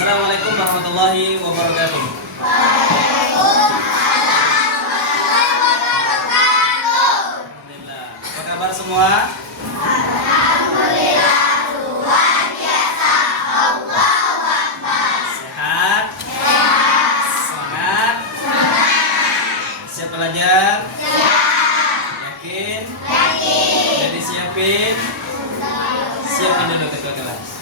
Assalamualaikum warahmatullahi wabarakatuh. Alhamdulillah. Apa kabar semua? Sehat? Semangat? Siap belajar? Yakin? Udah disiapin? Siapin dulu ketua kelas.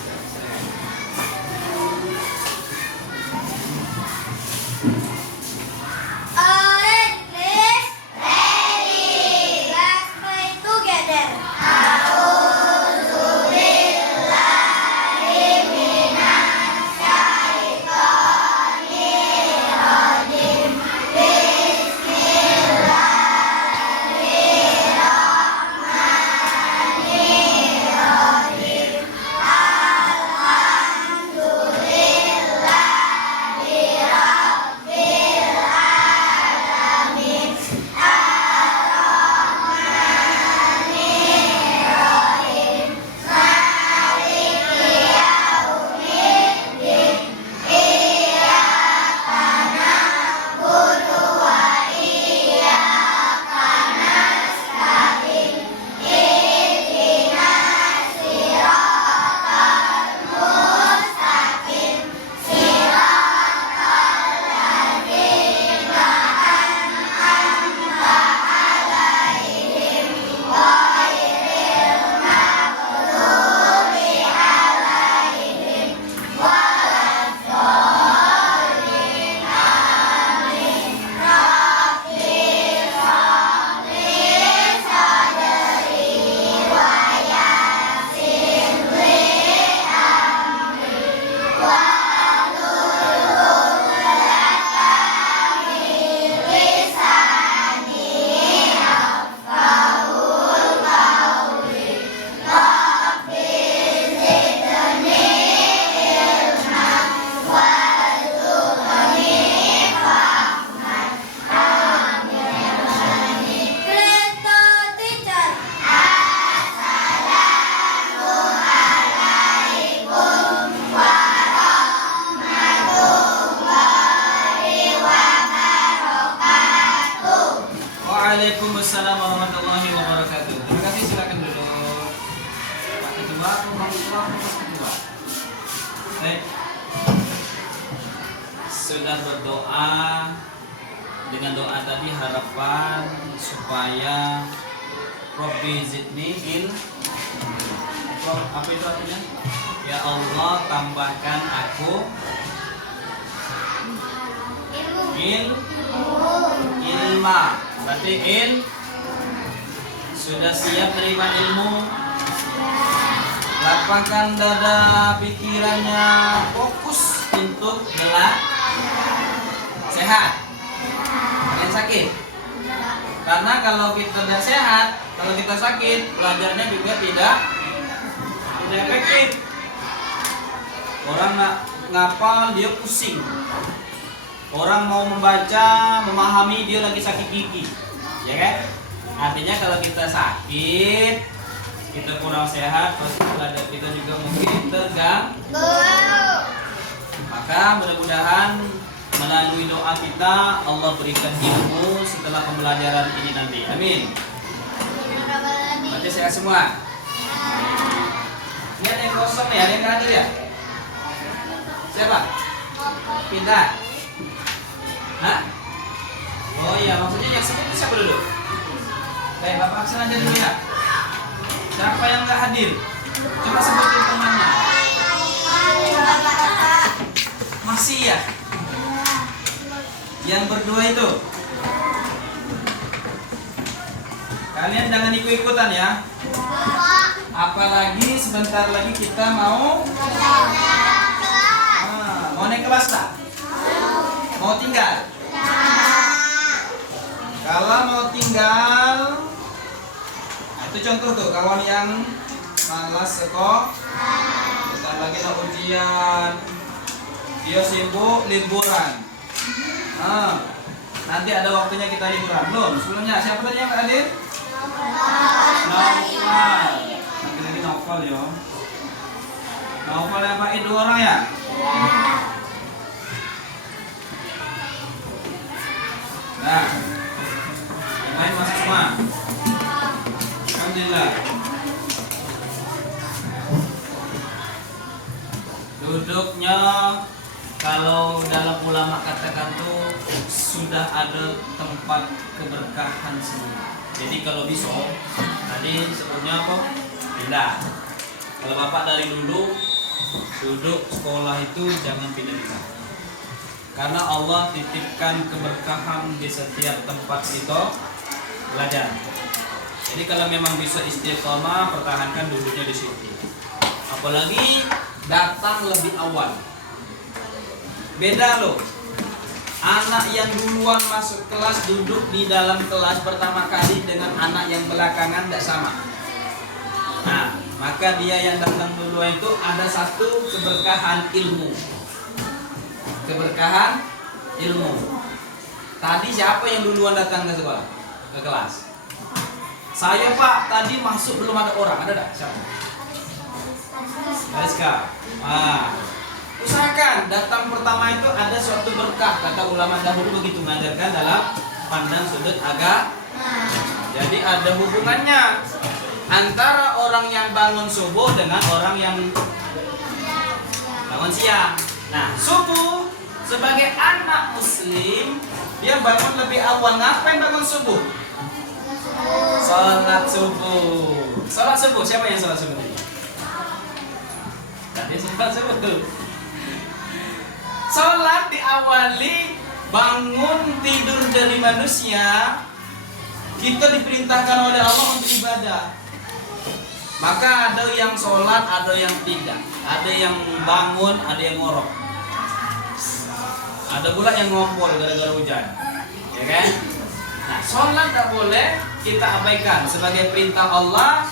Waalaikumsalam warahmatullahi wabarakatuh. Terima kasih, silakan duduk. Pak Ketua, Mas Ketua. Baik. Sudah berdoa dengan doa tadi harapan supaya Robbi zidni apa itu artinya? Ya Allah, tambahkan aku ilma. Berarti sudah siap terima ilmu, lapangkan dada pikirannya, fokus untuk sehat. Kalian sakit? Karena kalau kita tidak sehat, kalau kita sakit, belajarnya juga tidak efektif. Orang ngapal dia pusing. Orang mau membaca, memahami, dia lagi sakit gigi, ya kan? Artinya kalau kita sakit, kita kurang sehat, pasti belajar kita juga mungkin terganggu. Maka mudah-mudahan melalui doa kita Allah berikan ilmu setelah pembelajaran ini nanti. Amin. Berarti sehat semua. Ini ada yang kosong nih, ada yang hadir ya? Siapa? Pindah. Hah? Oh iya, maksudnya yang sebut siapa dulu? Baik, Bapak absen aja dulu ya. Siapa yang nggak hadir? Coba sebutin temannya. Masih ya? Yang berdua itu. Kalian jangan ikut-ikutan ya. Apalagi sebentar lagi kita mau naik kelas tak? Mau tinggal? Kalau mau tinggal, itu contoh tuh kawan yang malas sekolah, bentar lagi mau ujian, dia sibuk liburan. Nanti ada waktunya kita liburan. Belum? Sebelumnya siapa tadi yang hadir? Naufal. Lagi-lagi Naufal ya. Naufal yang Pak Itu orang ya? duduknya kalau dalam ulama katakan tuh sudah ada tempat keberkahan semua. Jadi kalau bisa tadi sebutnya apa? Pindah. Kalau bapak dari dulu duduk sekolah itu jangan pindah-pindah. Karena Allah titipkan keberkahan di setiap tempat itu belajar. Jadi kalau memang bisa istiqomah, pertahankan duduknya di situ. Apalagi datang lebih awal. Beda loh. Anak yang duluan masuk kelas duduk di dalam kelas pertama kali dengan anak yang belakangan tidak sama. Nah, maka dia yang datang duluan itu ada satu keberkahan ilmu. Keberkahan ilmu. Tadi siapa yang duluan datang ke sekolah? Ke kelas? Saya Pak, tadi masuk belum ada orang. Ada tak? Siapa? Rizka. Usahakan datang pertama itu ada suatu berkah. Kata ulama dahulu begitu mengajarkan dalam pandang sudut agama. Jadi ada hubungannya antara orang yang bangun subuh dengan orang yang bangun siang. Nah, subuh sebagai anak muslim dia bangun lebih awal. Ngapain bangun subuh? Salat subuh. Salat subuh, siapa yang salat subuh? Tadi salat subuh. Salat diawali bangun tidur dari manusia. Kita diperintahkan oleh Allah untuk ibadah. Maka ada yang sholat, ada yang tidak. Ada yang bangun, ada yang ngorok. Ada pula yang ngompol gara-gara hujan. Ya kan? Nah, sholat tak boleh kita abaikan. Sebagai perintah Allah.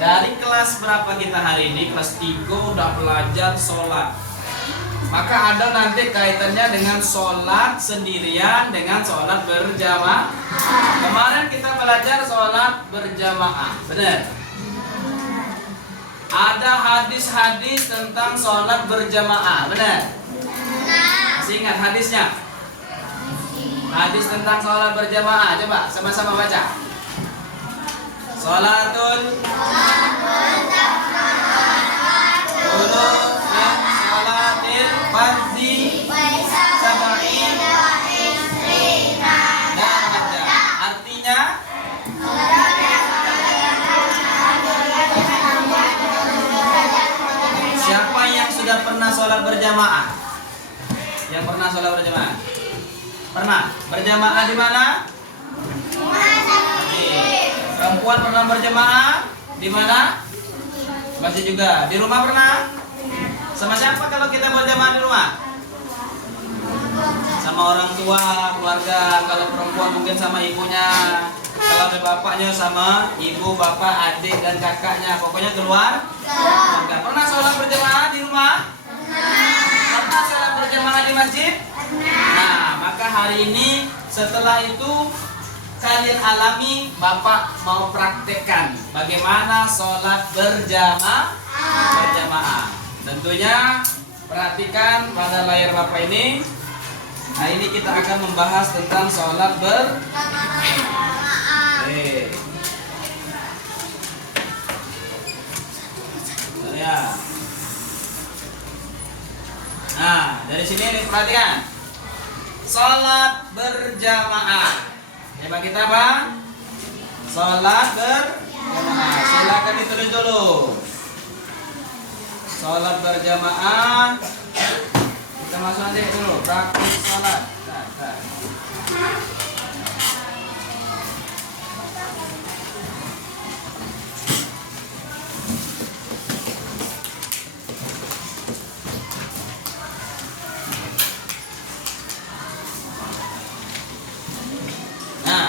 Dari kelas berapa kita hari ini? Kelas 3 udah belajar sholat. Maka ada nanti kaitannya dengan sholat sendirian dengan sholat berjamaah. Kemarin kita belajar sholat berjamaah, benar? Ada hadis-hadis tentang sholat berjamaah, benar? Masih ingat hadisnya? Hadis tentang sholat berjamaah, coba sama-sama baca. Sholatul Fardhi Sab'in daraja. Artinya siapa yang sudah pernah sholat berjamaah? Yang pernah sholat berjamaah? Pernah? Berjamaah di mana? Perempuan pernah berjamaah di mana? Masih juga. Di rumah pernah? Sama siapa kalau kita berjamaah di rumah? Sama orang tua, keluarga. Kalau perempuan mungkin sama ibunya. Kalau ada bapaknya sama ibu, bapak, adik dan kakaknya. Pokoknya keluarga. Pernah sholat berjamaah di rumah? Pernah sholat berjamaah di masjid? Nah, maka hari ini setelah itu kalian alami, bapak mau praktekkan bagaimana sholat berjamaah. Tentunya perhatikan pada layar bapak ini. Nah, ini kita akan membahas tentang sholat ya. Nah, dari sini perhatikan sholat berjamaah. Tema kita apa? Sholat berjamaah. Silakan ditulis dulu. Sholat berjamaah. Kita masuk nanti dulu praktis sholat. Nah,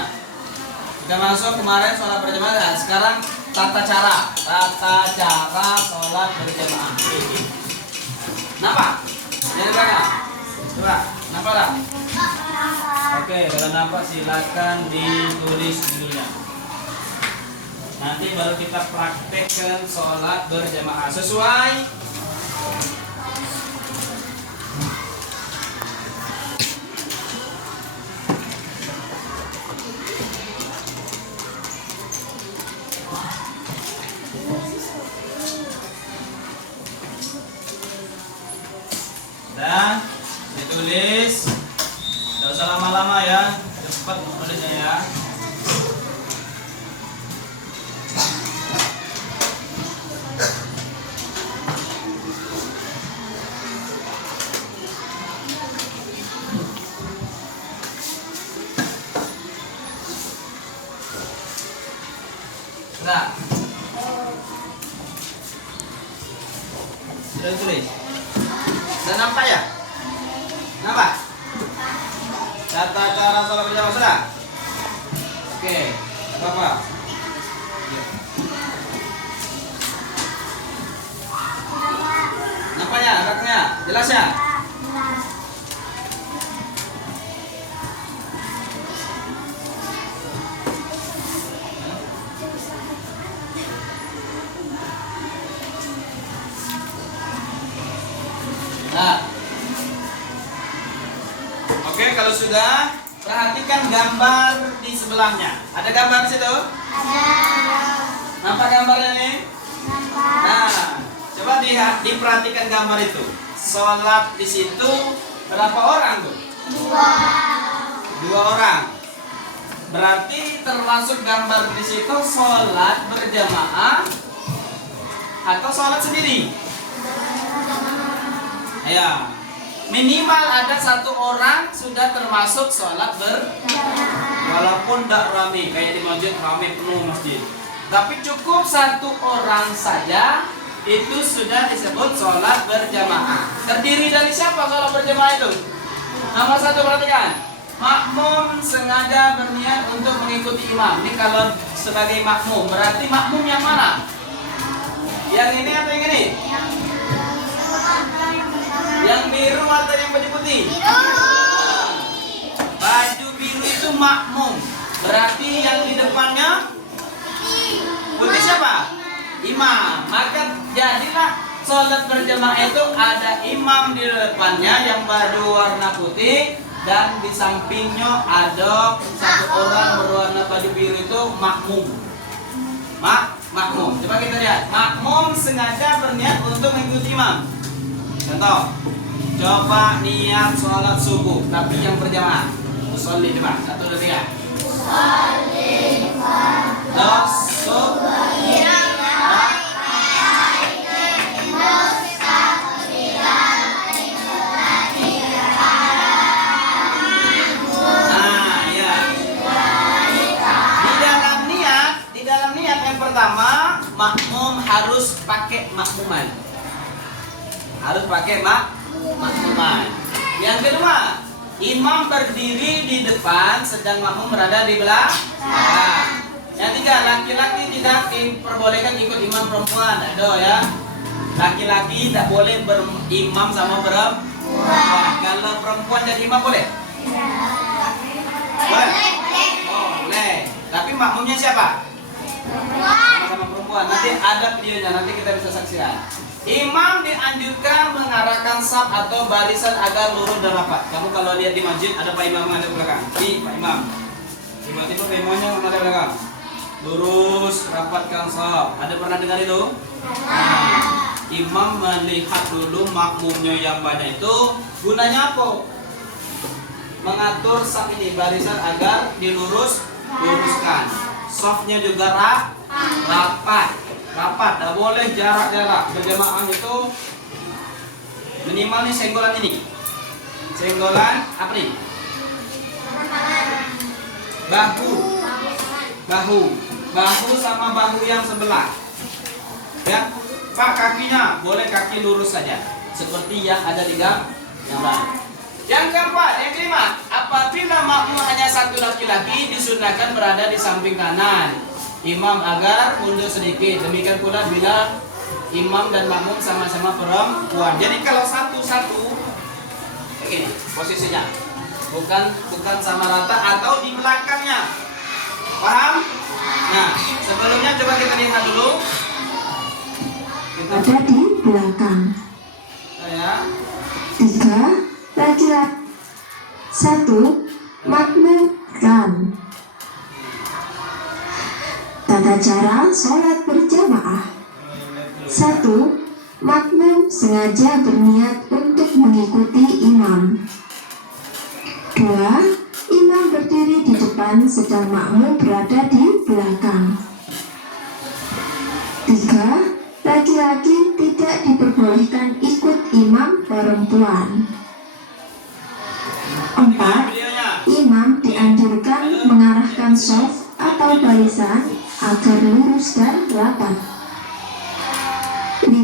kita masuk kemarin sholat berjamaah. Nah, sekarang tata cara sholat berjamaah. Kenapa? Jangan belakang. Coba, nampak tak? Oke, kalau nampak silakan ditulis dulunya. Nanti baru kita praktekkan sholat berjamaah sesuai Dan ditulis. Tidak usah lama-lama ya, cepat nulisnya ya. Enggak. Sudah tulis. Sudah nampak ya? Nampak? Tata cara sholat berjamaah sudah? Oke, apa-apa? Nampaknya, agaknya, jelas ya? Nah, oke, kalau sudah, perhatikan gambar di sebelahnya. Ada gambar di situ? Ada. Nampak gambarnya nih? Nampak. Nah, coba diperhatikan gambar itu. Sholat di situ berapa orang tuh? Dua orang. Berarti termasuk gambar di situ sholat berjamaah atau sholat sendiri? Ya, minimal ada satu orang sudah termasuk sholat berjamaah. Walaupun tidak rame, kayak di masjid rame penuh masjid. Tapi cukup satu orang saja itu sudah disebut sholat berjamaah. Terdiri dari siapa sholat berjamaah itu? Nomor satu, perhatikan. Makmum sengaja berniat untuk mengikuti imam. Ini kalau sebagai makmum, berarti makmum yang mana? Yang ini atau yang ini? Yang biru atau yang baju putih? Biru. Baju biru itu makmum. Berarti yang di depannya putih siapa? Imam. Maka jadilah sholat berjamaah itu ada imam di depannya yang baju warna putih, dan di sampingnya ada satu orang berwarna baju biru itu makmum. Makmum. Coba kita lihat. Makmum sengaja berniat untuk mengikuti imam. Contoh, coba niat sholat subuh, tapi yang berjamaah. Usolli, coba, 1, 2, 3. Usolli subuh. Di dalam niat yang pertama, makmum harus pakai makmuman. Harus pakai makmuman. Yang kedua, imam berdiri di depan sedang makmum berada di belakang. Yang tiga, laki-laki tidak diperbolehkan ikut imam perempuan. Ada ya. Laki-laki tidak boleh berimam sama perempuan. Kalau perempuan jadi imam boleh? Boleh? Boleh. Tapi makmumnya siapa? Sama perempuan. Nanti ada videonya, nanti kita bisa saksikan. Imam dianjurkan mengarahkan saf atau barisan agar lurus dan rapat. Kamu kalau lihat di masjid ada Pak Imam ada di belakang. Nih Pak Imam. Tiba-tiba Pak Imamnya ada di belakang. Lurus, rapatkan saf. Ada pernah dengar itu? Nah, imam melihat dulu makmumnya yang banyak itu gunanya apa? Mengatur saf ini barisan agar diluruskan. Safnya juga rapat. Tidak boleh jarak-jarak. Berjamaah itu minimal nih senggolan ini. Senggolan apa nih? Bahu sama bahu yang sebelah. Ya, Pak, kakinya boleh kaki lurus saja, seperti yang ada di gambar. Yang keempat, yang kelima, apabila makmum hanya satu laki-laki, disunahkan berada di samping kanan imam agar mundur sedikit. Demikian pula bila imam dan makmum sama-sama perempuan. Jadi kalau satu-satu begini posisinya, bukan sama rata atau di belakangnya. Paham? Nah, sebelumnya coba kita lihat dulu. Ada di belakang. Ya. 3 laki-laki. 1 makmum ram. Tata cara sholat berjamaah. 1. Makmum sengaja berniat untuk mengikuti sedang makmum berada di belakang. 3. Laki-laki tidak diperbolehkan ikut imam perempuan. 4. Imam dianjurkan mengarahkan shaf atau barisan agar lurus dan rapat. 5.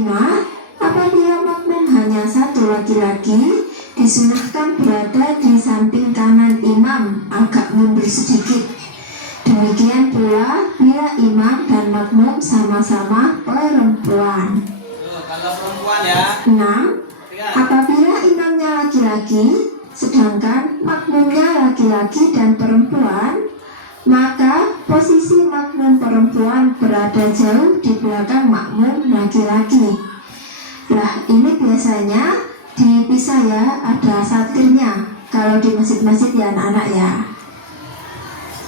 Apabila makmum hanya satu laki-laki, disunahkan berada di samping kanan imam agak mundur sedikit. Demikian pula bila imam dan makmum sama-sama perempuan. Kalau perempuan ya. 6. Apabila imamnya laki-laki, sedangkan makmumnya laki-laki dan perempuan, maka posisi makmum perempuan berada jauh di belakang makmum laki-laki. Nah, ini biasanya dipisah ya, ada satirnya kalau di masjid-masjid ya anak-anak ya.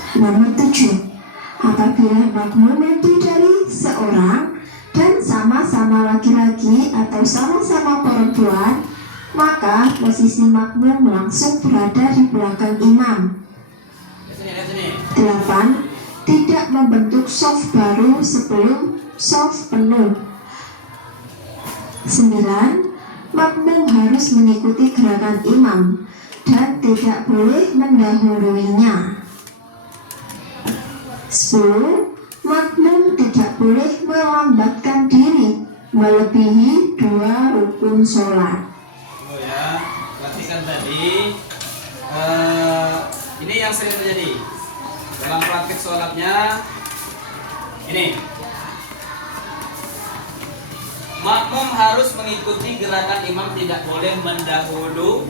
Nomor 7. Apabila makmum lebih dari seorang dan sama-sama laki-laki atau sama-sama perempuan, maka posisi makmum langsung berada di belakang imam. 8. Tidak membentuk shaf baru sebelum shaf penuh. 9. Makmum harus mengikuti gerakan imam dan tidak boleh mendahuluinya. 10. Makmum tidak boleh melambatkan diri melebihi 2 rukun sholat. Oh ya, perhatikan tadi. Ini yang sering terjadi dalam praktik sholatnya. Ini, makmum harus mengikuti gerakan imam, tidak boleh mendahulu.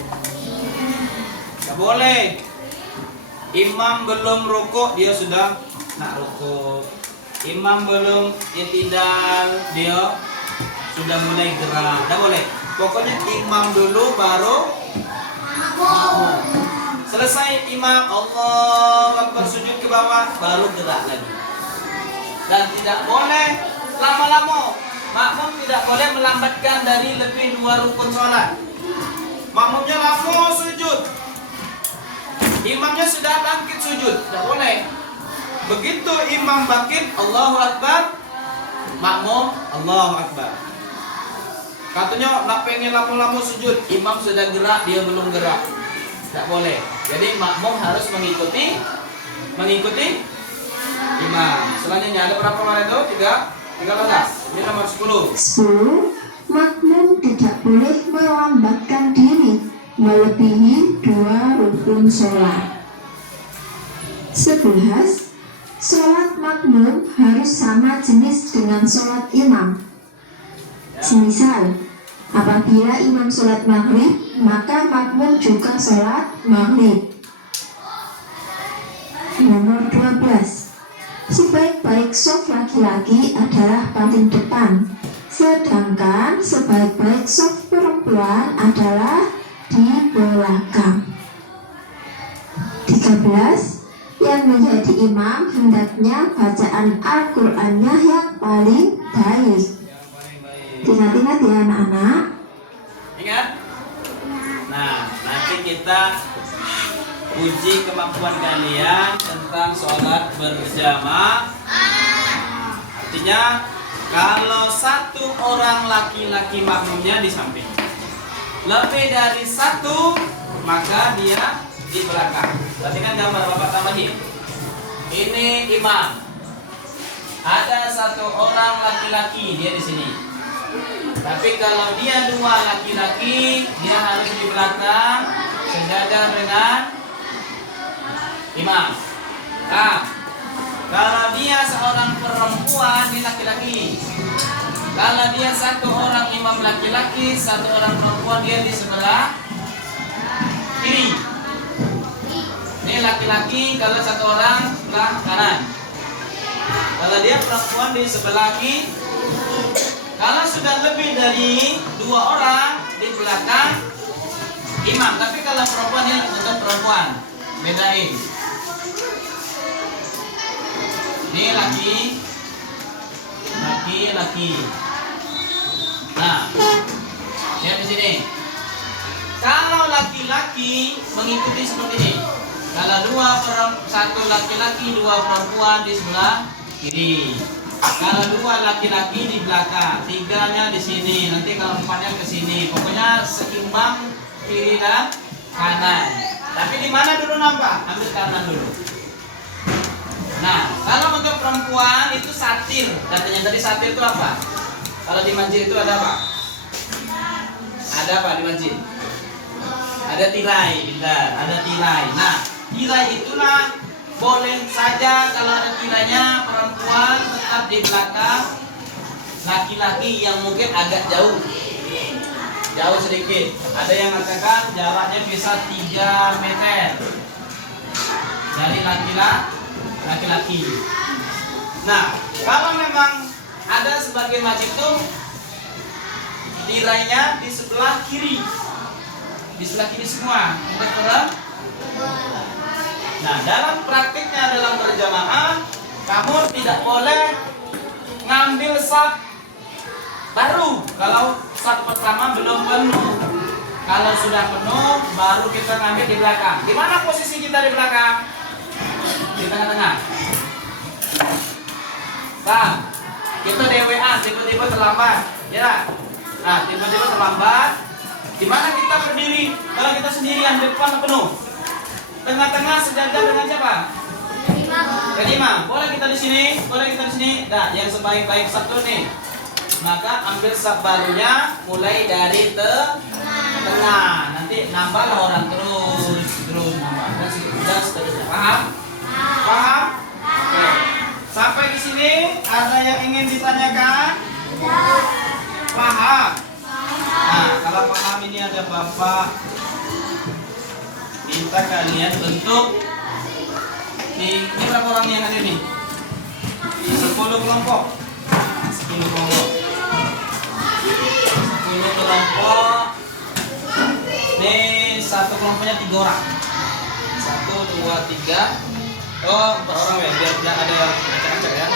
Tidak boleh. Imam belum rukuk dia sudah nak rukuk. Imam belum i'tidal dia sudah mulai gerak. Tidak boleh. Pokoknya imam dulu baru makmum. Selesai imam Allahu Akbar sujud ke bawah baru gerak lagi. Dan tidak boleh lama-lama. Makmum tidak boleh melambatkan dari lebih 2 rukun sholat. Makmumnya lama sujud, imamnya sudah bangkit sujud, tidak boleh. Begitu imam bangkit Allahu Akbar, makmum Allahu Akbar. Katanya nak pengen lama-lama sujud, imam sudah gerak, dia belum gerak, tidak boleh. Jadi makmum harus mengikuti imam. Selanjutnya ada berapa nomor itu? 13. Ini nomor 10. 10. Makmum tidak boleh melambatkan diri melebihi 2 rukun sholat. 11. Sholat makmum harus sama jenis dengan sholat imam. Semisal, apabila imam sholat maghrib, maka makmum juga sholat maghrib. Nomor 12. Sebaik-baik shaf laki-laki adalah paling depan, sedangkan sebaik-baik shaf perempuan adalah di belakang. 13. Yang menjadi imam hendaknya bacaan Al-Qur'annya yang paling baik. Ingat-ingat ya anak-anak. Ingat? Nah, nanti kita uji kemampuan kalian tentang sholat berjamaah. Artinya kalau satu orang laki-laki makmumnya di samping, lebih dari satu maka dia di belakang. Perhatikan gambar Bapak tambahin. Ini imam. Ada satu orang laki-laki dia di sini. Tapi kalau dia 2 laki-laki, dia harus di belakang sejajar dengan imam. Nah, kalau dia seorang perempuan, ini laki-laki. Kalau dia satu orang imam laki-laki, satu orang perempuan, dia di sebelah kiri. Ini laki-laki, kalau satu orang sebelah kanan. Kalau dia perempuan di sebelah kiri. Kalau sudah lebih dari 2 orang di belakang imam. Tapi kalau perempuan dia untuk perempuan, bedain. Ini laki. Nah, lihat di sini. Kalau laki-laki mengikuti seperti ini, Kalau satu laki-laki, dua perempuan di sebelah kiri. Kalau dua laki-laki di belakang, tiganya di sini. Nanti kalau empatnya ke sini. Pokoknya seimbang kiri dan kanan. Tapi di mana dulu nampak? Ambil kanan dulu. Nah, kalau untuk perempuan itu satir. Katanya tadi satir itu apa? Kalau di masjid itu ada apa? Ada apa di masjid? Ada tirai, benar. Ada tirai. Nah, tirai itulah boleh saja kalau ada tirainya perempuan tetap di belakang laki-laki yang mungkin agak jauh sedikit. Ada yang mengatakan jaraknya bisa 3 meter dari laki-laki. Nah, kalau memang ada sebagian masjid itu tirainya di sebelah kiri. Di sebelah kiri semua. Nah, dalam praktiknya dalam berjamaah, kamu tidak boleh ngambil saf baru kalau saf pertama belum penuh. Kalau sudah penuh, baru kita ngambil di belakang. Di mana posisi kita di belakang? Di tengah-tengah. Bang, kita DWA tiba-tiba terlambat, ya. Nah, tiba-tiba terlambat. Di mana kita berdiri? Kalau kita sendirian depan penuh. Tengah-tengah sejajar dengan siapa? Kelima. Boleh kita di sini, boleh kita di sini. Nah, yang sebaik-baik satu nih. Maka ambil saf barunya mulai dari tengah. Nanti nambahlah orang terus nambah dan seterusnya. Paham? Paham? Oke. Sampai di sini ada yang ingin ditanyakan? Paham? Nah, kalau paham ini ada Bapak minta kalian bentuk ini berapa orang yang ada nih? 10 kelompok. 10 kelompok. Ini satu kelompoknya 3 orang. 1, 2, 3. Oh, 4 orang ya, biar tidak ada acak-acak ya.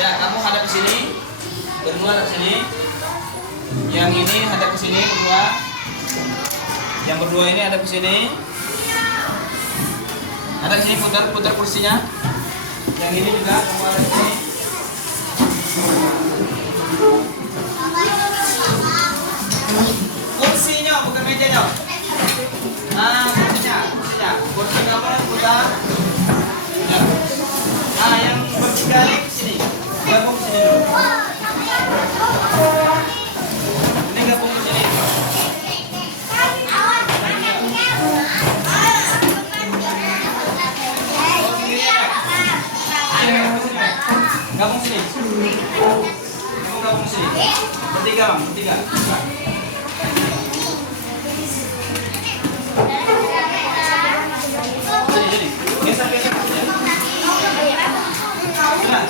Ya, kamu hadap ke sini. Berdua hadap ke sini. Yang ini hadap ke sini berdua. Yang berdua ini hadap ke sini. Hadap ke sini, putar kursinya. Yang ini juga kamu hadap ke sini. Kursinya bukan mejanya. Nah, kursinya. Kursi kamu harus putar. Ya. Nah, yang berkali ke sini. Gabung ke sini dulu. Ini gabung ke sini. Gabung sini. Gabung sini. Bertiga, Bang. Bertiga. Sini. Geser. Benar.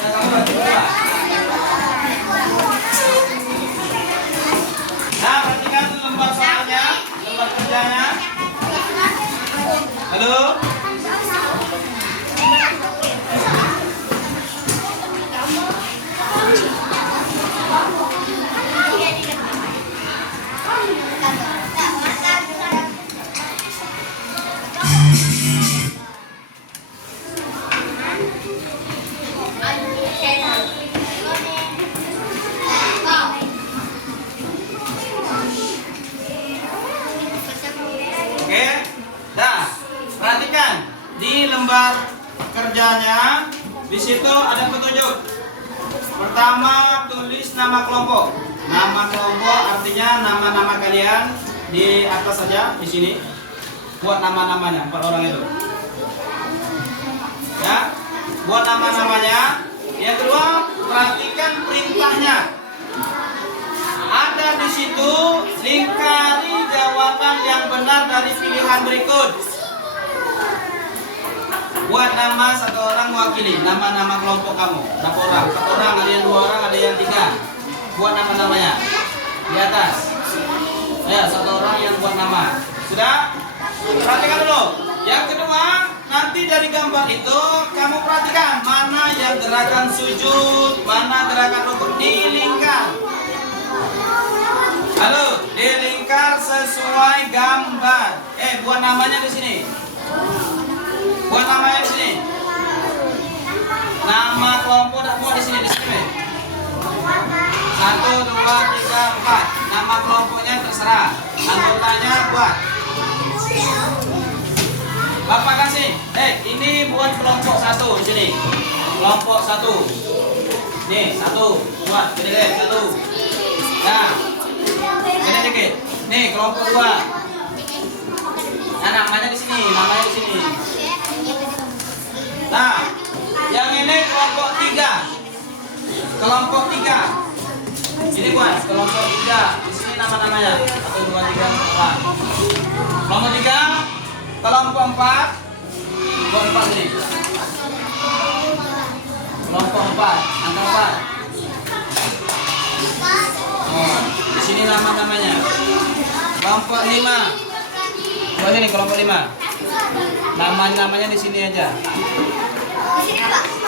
Kamu lagi berdua. Nah, perhatikan lembar soalnya, lembar kerjanya. Halo. Oke, dah. Perhatikan di lembar kerjanya, di situ ada petunjuk. Pertama, tulis nama kelompok. Nama kelompok artinya nama-nama kalian di atas saja di sini. Buat nama-namanya 4 orang itu. Ya, buat nama-namanya. Yang kedua, perhatikan perintahnya. Ada di situ lingkari jawaban yang benar dari pilihan berikut. Buat nama 1 orang mewakili nama-nama kelompok kamu. Berapa orang? 4 orang, ada yang 2 orang, ada yang 3. Buat nama-namanya di atas. Ya, 1 orang yang buat nama. Sudah? Perhatikan dulu. Yang kedua, nanti dari gambar itu kamu perhatikan mana yang gerakan sujud, mana gerakan rukuk, dilingkar. Halo, dilingkar sesuai sesuai gambar. Buat namanya di sini. Buat namanya di sini. Nama kelompok tak buat di sini, di sini. 1, 2, 3, 4. Nama kelompoknya terserah. Anggotanya buat. Bapak kasih. Ini buat kelompok 1 di sini. Kelompok 1. Nih, 1. Buat. Gini deh, 1. Nah. Gini dikit. Nih, kelompok 2. Nah, namanya di sini, namanya di sini. Nah, yang ini kelompok 3. Kelompok 3. Ini buat kelompok 3. Di sini nama-namanya. 1, 2, 3, 4. Kelompok 3. Kelompok 4. Kelompok 4 ini. Kelompok 4. Angka 4. Oh, di sini nama-namanya. Kelompok 5. Buat ini kelompok 5. Nama-namanya di sini aja.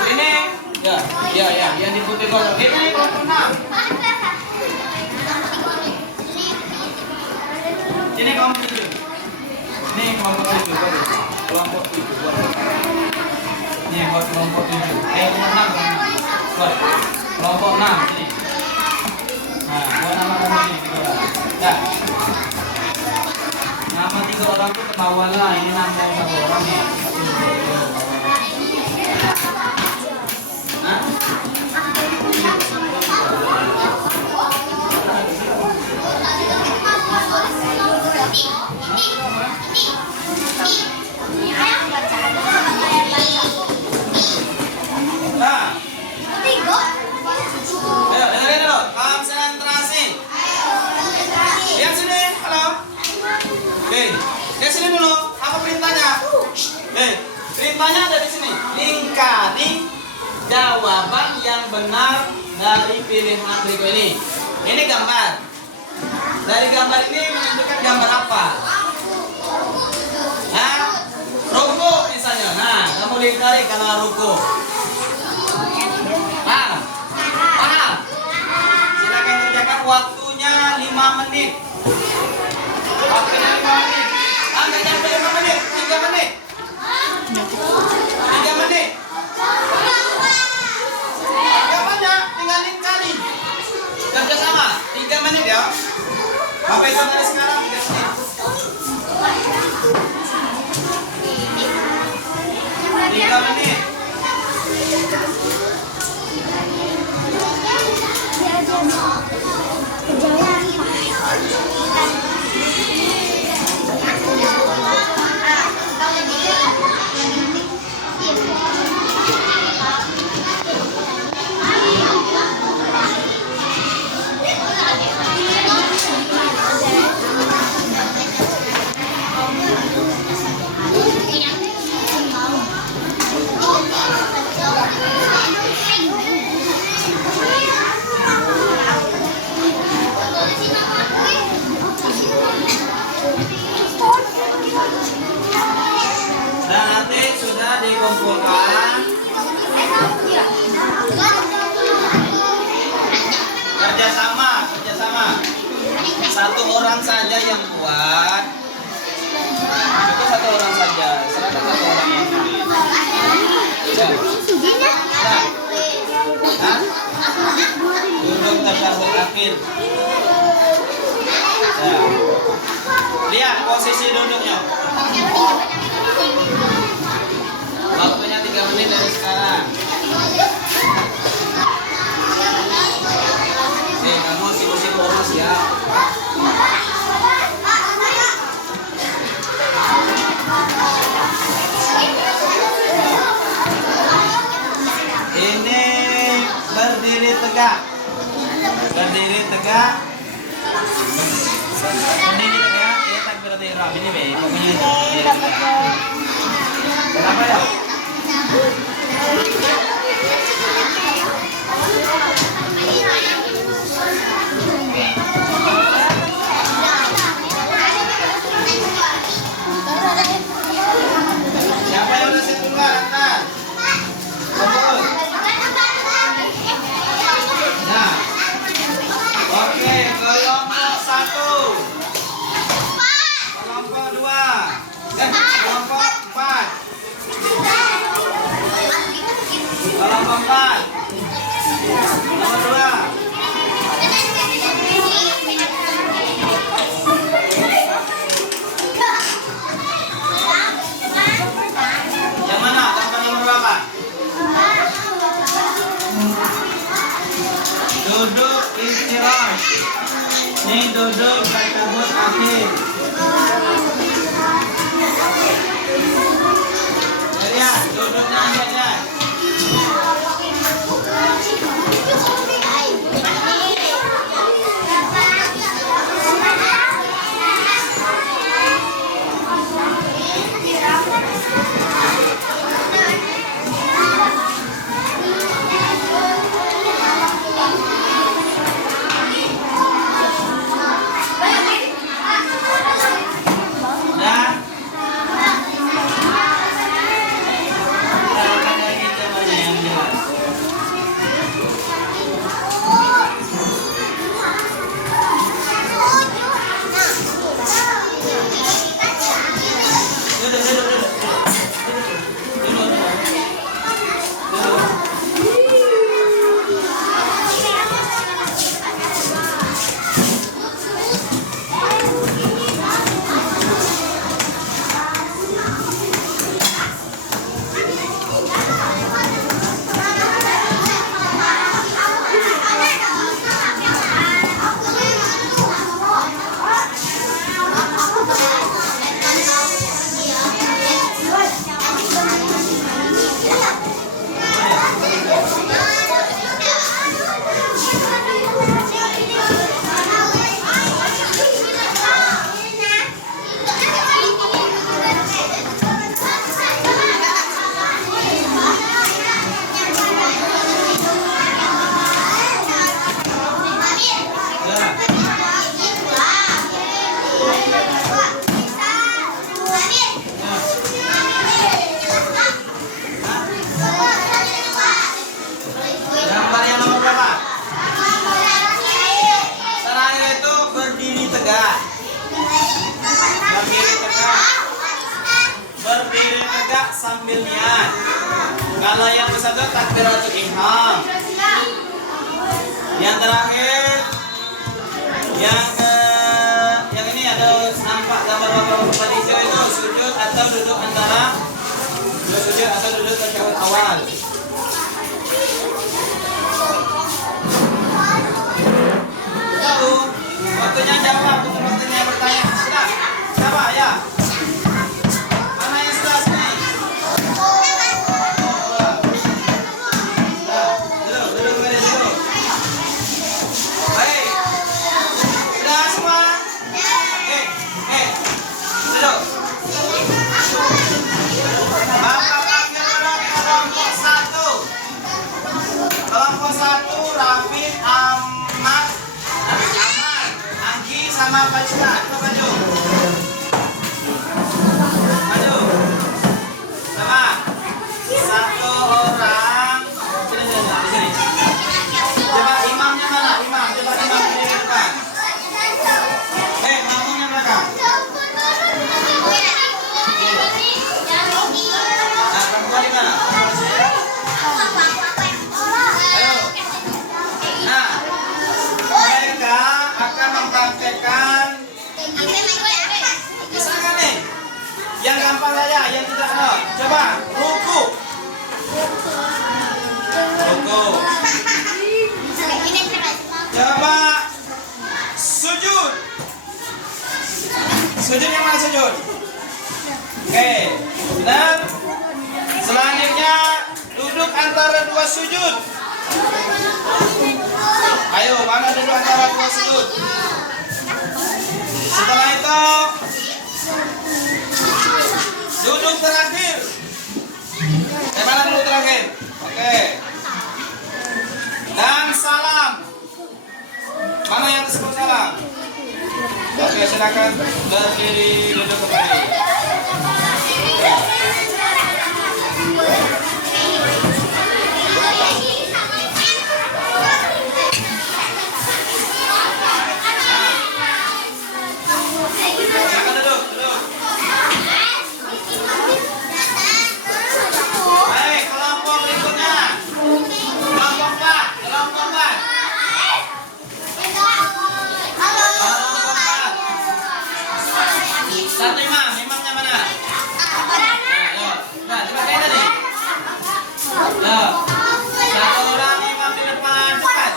Ini ya, yang di putih kotak. Ini kelompok 6. Ini kelompok 7. Ini kelompok 7. Kelompok 7 buat. Ini buat kelompok 7. Kelompok 6. Buat kelompok 6 ini. Nah, buat nama-nama ini. Dah. Nama 3 orang tuh ke bawah lah. Ini nama 1 orang nih. Nah. Nah. Ayo, dengerin dulu. Konsentrasi. Lihat sini. Halo. Lihat sini dulu. Apa perintahnya? Perintahnya ada di sini. Lingkari jawaban yang benar dari pilihan berikut ini. Ini gambar. Dari gambar ini menunjukkan gambar apa? Nah, ruko misalnya. Nah, kamu lingkari karena ruko. Nah, paham? Silakan kerjakan, waktunya 5 menit. Waktunya 5 menit. Nggak sampai 5 menit, 3 menit. 3 menit. Jawabannya tinggal lingkari. Kerja sama, 3 menit ya. Bapak itu dari sekarang 3 menit. 3 menit. Dan nanti sudah dikumpulkan. Kerjasama. 1 orang saja yang buat. Itu 1 orang saja. Silakan 1 orang yang duduk tasyahud akhir. Lihat posisi duduknya. Waktunya 3 menit dari sekarang. Kamu sibuk-sibuk urus ya. Ini berdiri tegak. Berdiri tegak. Berdiri tegak. Ya takbiratul ihram ini be. Pokoknya itu. Kenapa ya? Siapa yang udah siap duluan? Angkat. Betul. Nah. Oke, kelompok 1. Gambar yang nomor berapa? Terakhir itu berdiri tegak. Berdiri tegak. Berdiri tegak sambil niat. Kalau yang bersatu takbiratul ihram. Yang terakhir, yang ini ada nampak gambar bapak itu sujud atau duduk antara sujud atau duduk tasyahud awal. Waktunya jawab, bukan waktunya bertanya. Sudah, siapa ya? Mana yang sudah sini? Duduk kembali dulu. Baik, sudah semua? Duduk. Bapak panggil kelompok 1. Kelompok 1, Rafid, Ahmad, Anggi sama Pak maju. Maju. Sama. Satu orang. Sini. Coba imamnya mana? Imam. Coba imam di depan. Makmumnya belakang. Nah, perempuan di mana? Ayo. Nah, mereka akan mempraktekkan. Bisa nggak nih? Yang gampang saja, yang tidak kenal. Coba, ruku. Ruku. Coba, sujud. Sujud yang mana sujud? Oke, dan selanjutnya duduk antara dua sujud. Ayo, mana duduk antara dua sujud? Setelah itu duduk terakhir. Mana duduk terakhir? Oke. Dan salam. Mana yang disebut salam? Oke, silakan berdiri duduk kembali. Silakan duduk. Baik, kelompok berikutnya. Kelompok 4. Kelompok 4. Satu imamnya mana? Nah, coba kayak tadi. Satu orang imam di depan, cepat.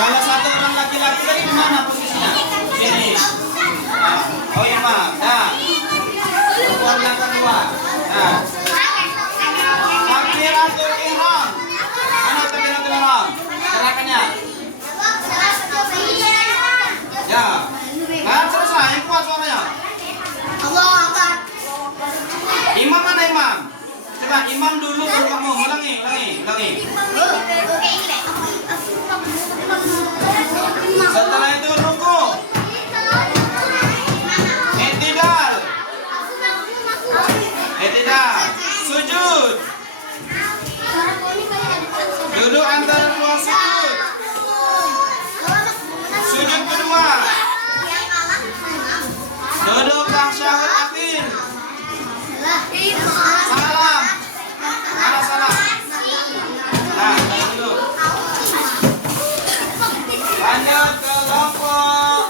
Kalau satu orang laki-laki tadi di mana posisinya? Sini. Oh imam. Nah, perempuan belakang 2. Nah. Takbiratul ihram. Mana takbiratul ihram? Gerakannya. Ya. Kan selesai, yang kuat suaranya. Allahu Akbar. Imam mana imam? Coba imam dulu baru kamu. Ulangi. Setelah itu ruku. I'tidal. Sujud. Duduk antara dua sujud. Sujud kedua. Duduk tasyahud akhir. Salam. Mana salam? Nah, duduk. Lanjut ke kelompok.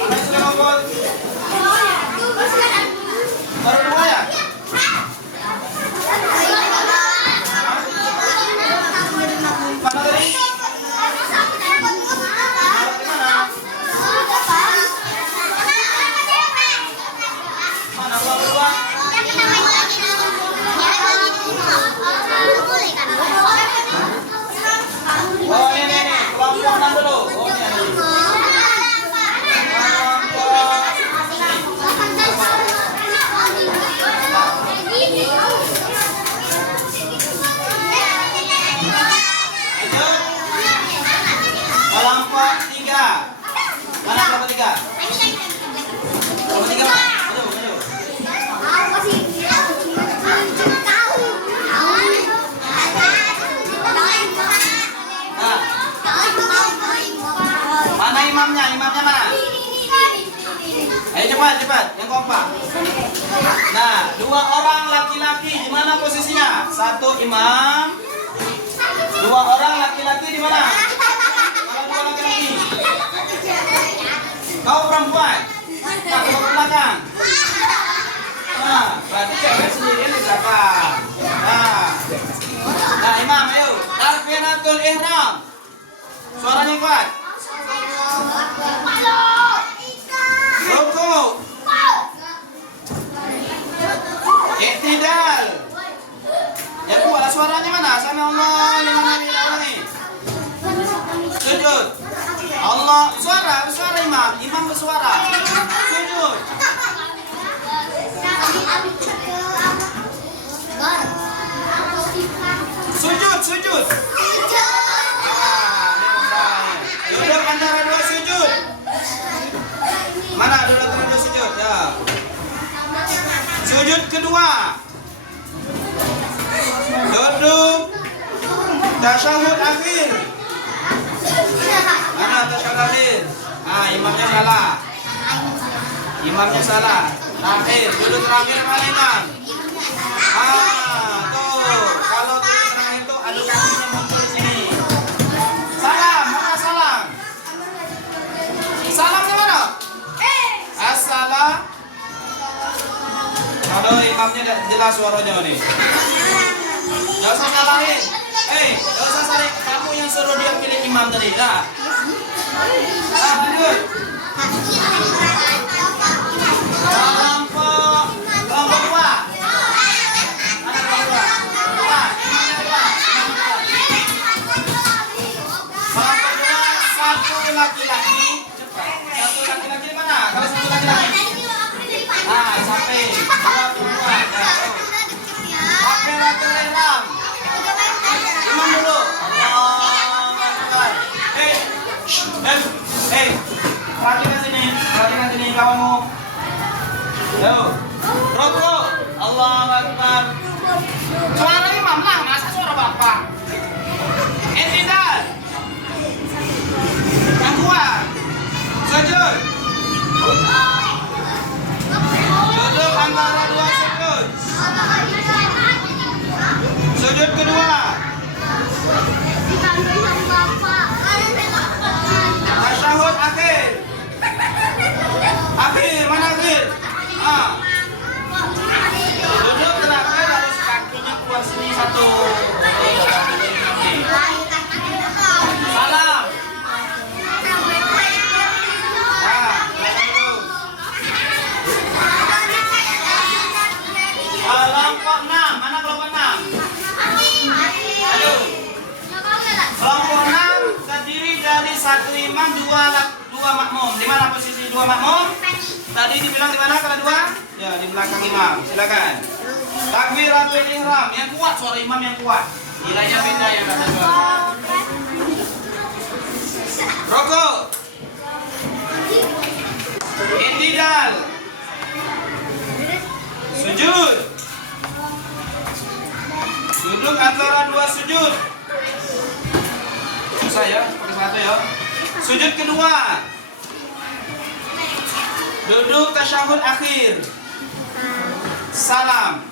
Mana sudah ngobrol? Baru 2 ya? Mana tadi? Mana 2 berdua? tiga. Nomor tiga mana? Maju, maju. Nah, mana imamnya? Imamnya mana? Ayo cepat, yang kompak. Nah, dua orang laki-laki di mana posisinya? Satu imam. Dua orang laki-laki di mana? Kalau dua laki-laki. Kau perempuan. Nah, kau ke belakang. Nah, berarti cewek sendirian di belakang. Nah, imam, ayo. Takbiratul ihram. Suaranya kuat. Ruku. Iktidal. Ya kuat suaranya mana? Sama Allah liman hamidah. Sujud. Allah suara imam. Imam bersuara. Sujud. Sujud. Duduk antara dua sujud. Mana duduk antara dua sujud? Ya. Sujud kedua. Duduk tasyahud akhir. Mana tasyahud akhir? Imamnya salah. Terakhir, duduk terakhir mana imam? Tuh, kalau duduk terakhir tuh ada kakinya muncul di sini. Salam, mana salam? Salamnya mana? Assalam. Kalau imamnya tidak jelas suaranya nih. Gak usah salahin. Gak usah salahin. Kamu yang suruh dia pilih imam tadi. Dah. Lanjut. Kelompok dua. Mana kelompok dua? Imamnya dua. Kelompok dua, satu laki-laki. Cepat. Satu laki-laki mana? Kalau satu laki-laki. Sampai. Dua perempuan. Takbiratul ihram. Imam dulu. Perhatikan sini kamu. Yo. Ruku. Allahu Akbar. Suara imam lah, masa suara bapak? Iktidal. Yang kuat. Sujud. Duduk antara dua sujud. Sujud kedua. Tasyahud akhir. Mana akhir? Duduk terakhir harus kakinya keluar sini satu. Salam. Kelompok 6. Mana kelompok 6? Ayo. Kelompok 6 terdiri dari satu imam, dua makmum. Di mana posisi dua makmum? Tadi dibilang di mana kalau dua? Ya, di belakang imam. Silakan. Takbiratul ihram. Yang kuat, suara imam yang kuat. Nilainya beda ya kata dua. Rokok. Iktidal. Sujud. Duduk antara dua sujud. Susah ya, pakai satu ya. Sujud kedua. Duduk tasyahud akhir. Salam.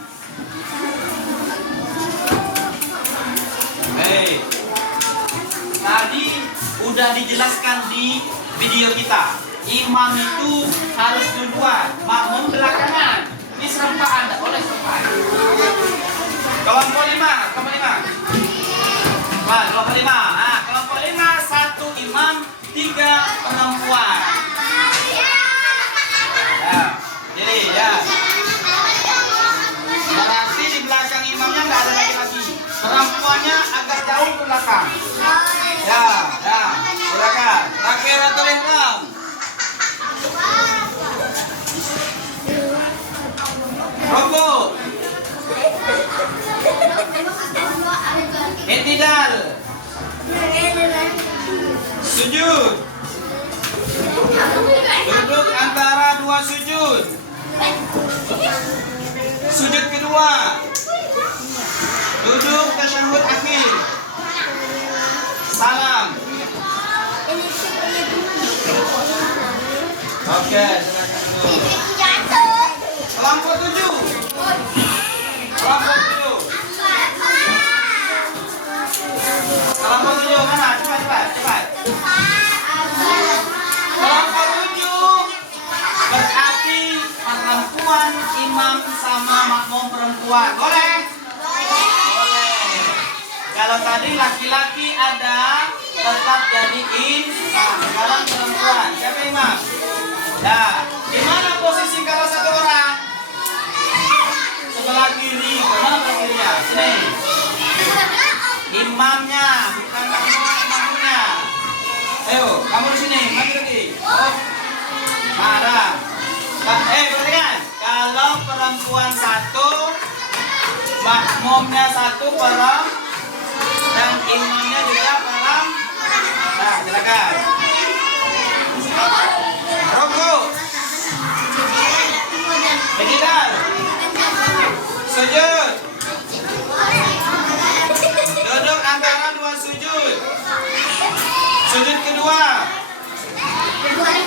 Tadi udah dijelaskan di video kita. Imam itu harus duluan, makmum belakangan. Ini serempaan, tidak boleh serempaan. Kelompok 5. Kelompok 5. Kelompok 5, satu imam, 3 perempuan. Jadi ya. Berarti di belakang imamnya nggak ada laki-laki. Perempuannya agak jauh ke belakang. Ya. Silakan. Takbiratul ihram. Rukuk. Iktidal. Sujud. Duduk antara dua sujud. Sujud kedua. Duduk tasyahud akhir. Salam. Oke, silakan. Kelompok 7. Kelompok 7. Kelompok 7 mana? Cepat. Kelompok 7 berarti perempuan imam sama makmum perempuan. Boleh? Boleh. Kalau tadi laki-laki ada tetap jadi imam. Sekarang perempuan. Siapa imam? Nah, di mana posisi kalau satu orang? Sebelah kiri. Kemana sebelah kirinya? Sini. Imamnya, bukan makmumnya. Ayo, kamu di sini. Maju lagi. Oh, ada. Perhatikan. Kalau perempuan satu, makmumnya satu perempuan, dan imamnya juga perempuan. Nah, silakan. Rokok. Begitar. Sujud. Duduk antara dua sujud. Sujud kedua.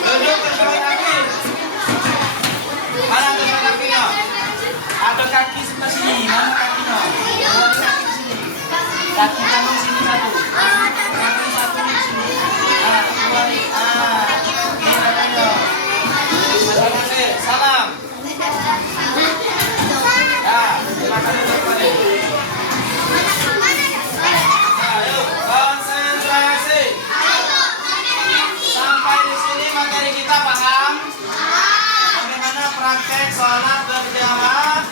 Duduk tasyahud akhir. Mana tasyahud akhirnya? Ada kaki sebelah sini. Mana kakinya? Dua kaki di sini. Kaki kanan sini satu. Kaki satu di sini. Dua nih. Ini kakinya. Tasyahud akhir. Salam. Silakan duduk balik. Ayo, konsentrasi. Sampai di sini materi kita paham? Bagaimana praktek sholat berjamaah?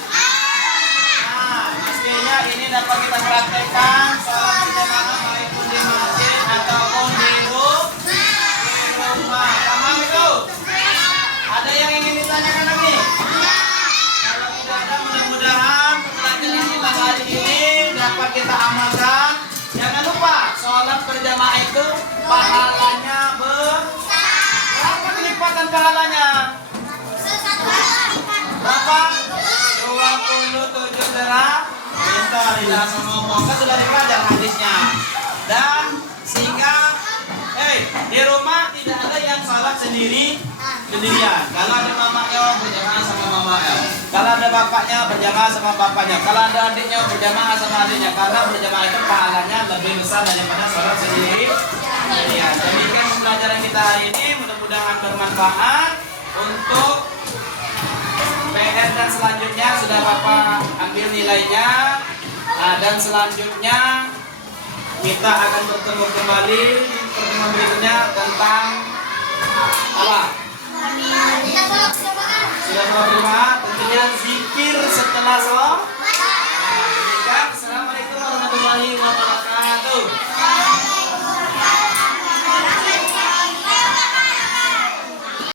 Nah, mestinya ini dapat kita praktekkan sholat berjamaah baik pun di masjid ataupun di rumah. Paham itu? Ada yang ingin ditanyakan lagi? Kalau tidak ada, mudah-mudahan pelajaran kita hari ini dapat kita amalkan. Jangan lupa, sholat berjamaah itu pahalanya berapa kelipatan pahalanya? Berapa? 27 derajat. Kita tidak ngomong, kan sudah dipelajari hadisnya. Dan sehingga di rumah tidak ada yang sholat sendirian. Kalau ada mamanya berjamaah sama mamanya. Kalau ada bapaknya berjamaah sama bapaknya. Kalau ada adiknya berjamaah sama adiknya. Karena berjamaah itu pahalanya lebih besar daripada sholat sendirian. Demikian pembelajaran kita hari ini. Mudah-mudahan bermanfaat untuk PR dan selanjutnya sudah Bapak ambil nilainya. Dan selanjutnya kita akan bertemu kembali di pertemuan berikutnya tentang apa? Sudah sholat berjamaah, tentunya zikir setelah sholat.